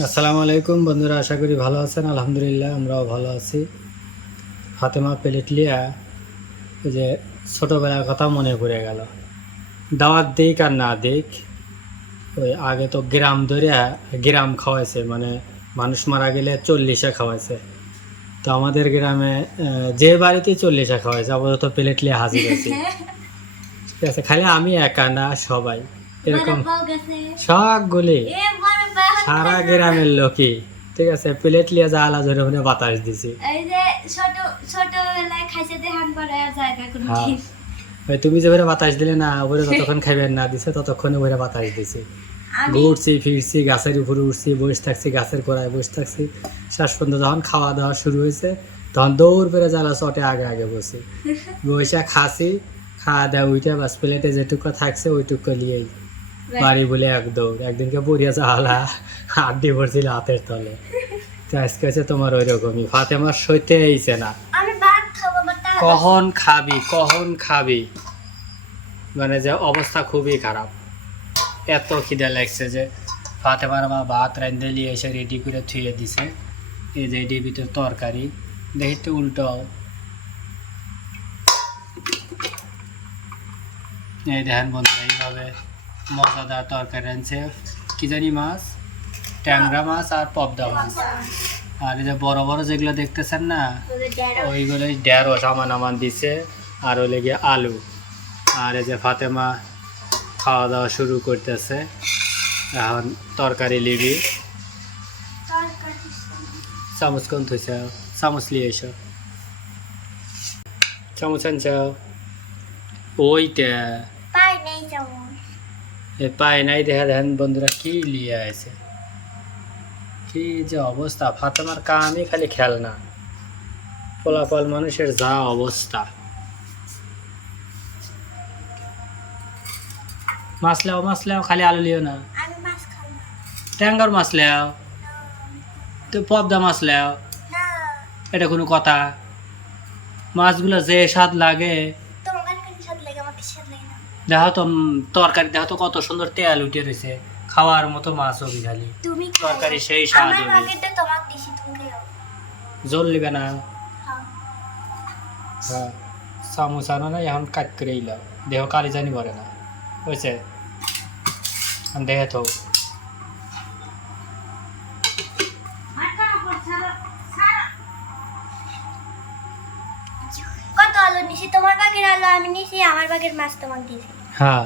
আসসালামু আলাইকুম বন্ধুরা, আশা করি ভালো আছেন। আলহামদুলিল্লাহ আমরাও ভালো আছি। ফাতেমা প্লেট লিয়া ওই যে ছোটোবেলার কথা মনে পড়ে গেল। দাওয়াত দিক আর না দিক, ওই আগে তো গ্রাম ধরে গ্রাম খাওয়াইছে, মানে মানুষ মারা গেলে 40 খাওয়াইছে। তো আমাদের গ্রামে যে বাড়িতেই 40 খাওয়াইছে, আপাতত প্লেট লিয়ে হাজির আছি। ঠিক আছে, খালি আমি একা না, সবাই এরকম সবগুলি সারা গ্রামের লোকই। ঠিক আছে, প্লেট লিয়ে যা আলা ধরে মানে বাতাস দিছি। ওই তুমি যে ওরে বাতাস দিলে না, ওরে যতক্ষণ খাইবেন না দিছে ততক্ষণে ওরে বাতাস দিছি। ঘুরছি ফিরছি, গাছের উপরে উঠছি, বসে থাকছি, গাছের গোড়ায় বসে থাকছি। শেষ পর্যন্ত যখন খাওয়া দাওয়া শুরু হয়েছে তখন দৌড় পেরে জ্বালা চটে আগে আগে বসি, বসে খাসি। খাওয়া দাওয়া উইটা বাস প্লেটে যেটুকু থাকছে ওইটুকু নিয়েই বাড়ি বলে এক দৌড়। একদিনকে পড়িয়া জ্বালা আড্ডি পড়ছিল হাতের তলে। তো আজকে হচ্ছে তোমার ওই রকমই। ফাতেমার সইতে এইছে না, কখন খাবি কখন খাবি, মানে যে অবস্থা খুবই খারাপ। এত খিদে লাগছে যে ফাতেমার মা ভাত রান্ধে নিয়ে এসে রেডি করে থুয়ে দিছে। এই যে এটির ভিতর তরকারি, দেখি তো উল্টাও। এই দেখেন বন্ধুরা, এইভাবে মজাদার তরকারি আনছে। কি জানি মাছ, ট্যাংরা মাছ আর পবদা মাছ। আর এই যে বড় বড় যেগুলো দেখতেছেন না, ওইগুলো ঢেঁড়স আমান দিছে। আর ওই লেগে আলু। আর এই যে ফাতেমা খাওয়া দাওয়া শুরু করতেছে। এখন তরকারি লিবি। চামচ কোন থইছ? চামচ লিয়ে এসো, চামচ আনছ। ওইটা পায় নাই, দেখা দেখেন বন্ধুরা কি লিয়ে আছে। কি যে অবস্থা, ফাতেমার কামই খালি খেলনা। পোলাপাল মানুষের যা অবস্থা। মাছ লাও, খালি আলু লিও না। ট্যাঙ্গার মাছ লাও, তো পবদা মাছ লাও। এটা কোনো কথা? মাছগুলো যে স্বাদ লাগে, দেখো তো তরকারি, দেখো তো কত সুন্দর তেল উঠে রয়েছে। খাওয়ার মতো মাছ হবি খালি, তরকারি সেই স্বাদ হবে। জল লিবে না? হ্যাঁ, চামচ আনো না, এখন কাট করে ইলাও। দেহ কালি জানি পড়ে না, বুঝছে? দেখে তো তোমার বাগের আলো আমি নিছি, আমার বাগের মাছ তোমাকে দিয়েছি। হ্যাঁ,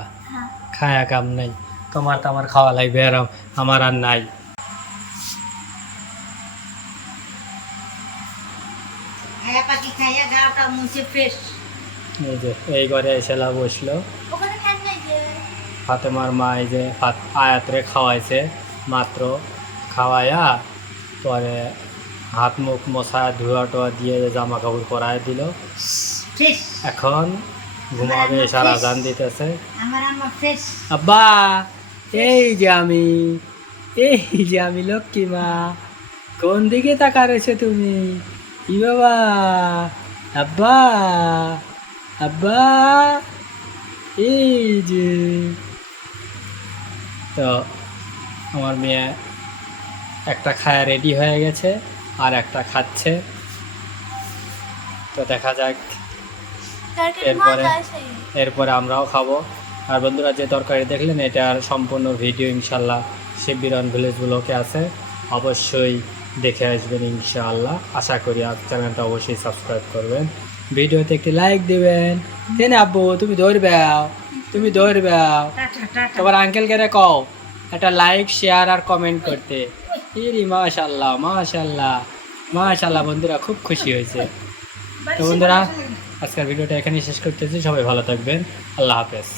খায়া কাম নাই তোমার, তো আমার খাওয়া লাগবে, আর আমার আর নাই। এই যে এই ঘরে এসে বসলো ফাতেমার মা। এই যে আয়াতরে খাওয়াইছে মাত্র, খাওয়াইয়া পরে হাত মুখ মশা ধোয়া টোয়া দিয়ে জামা কাপড় পরায় দিল। এখন ঘুমাবে, সারা জান দিতেছে। আব্বা এই যে আমি লক্ষ্মী মা, কোন দিকে তাকা রয়েছে তুমি? ই বাবা, আব্বা আব্বা, এই যে। তো আমার মেয়ে একটা খায়া রেডি হয়ে গেছে, আর একটা খাচ্ছে। তো দেখা যাক এরপরে আমরাও খাবো। আর বন্ধুরা, যে তরকারি দেখলেন এটার সম্পূর্ণ ভিডিও ইনশাল্লাহ শিববিরন ভিলেজ ব্লগে আছে, অবশ্যই দেখে আসবেন ইনশাআল্লাহ। আশা করি আর চ্যানেলটা অবশ্যই সাবস্ক্রাইব করবেন, ভিডিওতে একটি লাইক দেবেন। আব্বু তুমি দৌড়বাও, তোমার আঙ্কেলকে কও একটা লাইক শেয়ার আর কমেন্ট করতে। মাশাআল্লাহ মাশাআল্লাহ মাশাআল্লাহ, বন্ধুরা খুব খুশি হয়েছে। তো বন্ধুরা, আজকের ভিডিওটা এখানেই শেষ করতেছি। সবাই ভালো থাকবেন, আল্লাহ হাফেজ।